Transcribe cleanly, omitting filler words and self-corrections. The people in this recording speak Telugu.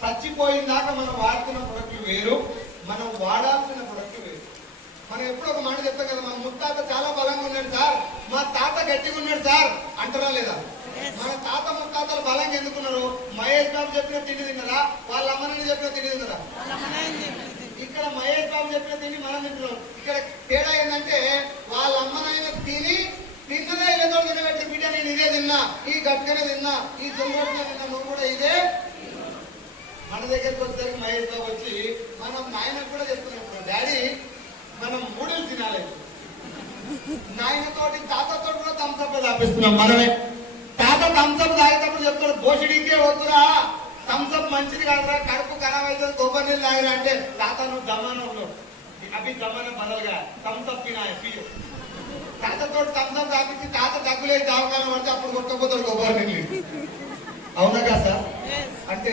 చచ్చిపోయిందాకా మనం వాడుతున్న ప్రొడక్ట్లు వేరు, మనం వాడాల్సిన ప్రొడక్ట్లు వేరు. మనం ఎప్పుడు ఒక మాట చెప్తాం కదా, మన ముత్తాత చాలా బలంగా ఉన్నాడు సార్, మా తాత గట్టిగా ఉన్నాడు సార్ అంటారా లేదా? మన తాత ముత్తాతలు బలంగా ఎందుకున్నారు? మహేష్ బాబు చెప్పిన తిండి తిన్నారా? వాళ్ళ అమ్మని చెప్పిన తిండి తిన్నారా? ఇక్కడ మహేష్ బాబు చెప్పిన తిండి మనం తింటున్నాం. ఇక్కడ తేడా ఏంటంటే వాళ్ళ అమ్మనైనా తిన్నదే ఏదో తినబెట్టి బిడ్డ నేను ఇదే తిన్నా, ఈ గట్టిగానే తిన్నా, ఈ జొన్నగా తిన్నా, నువ్వు కూడా ఇదే. మన దగ్గరికి వచ్చేసరికి మహేష్ బాబు వచ్చి మనం నాయనకు కూడా చెప్తున్నాం, డాడీ మనం మూడులు తినాలి. నాయనతోటి తాతతో కూడా థమ్స్అప్ తాపిస్తున్నాం మనమే. తాత థమ్స్అప్ తాగేటప్పుడు చెప్తాడు, దోషుడికే వద్దురా, థమ్స్అప్ మంచిది కాదురా, కడుపు ఖరాబ్ అవుతుంది, కొబ్బరి నీళ్ళు తాగిరా అంటే తాత నువ్వు జమానా ఉన్నావు, అవి జమానా బదలుగా థమ్స్అప్ పియో. తాతతో థమ్స్అప్ తాపించి తాత దగ్గులేదు దావకాలం అంటే అప్పుడు కొట్టకపోతాడు కొబ్బరి నీళ్ళు. అవునా కదా సార్? అంటే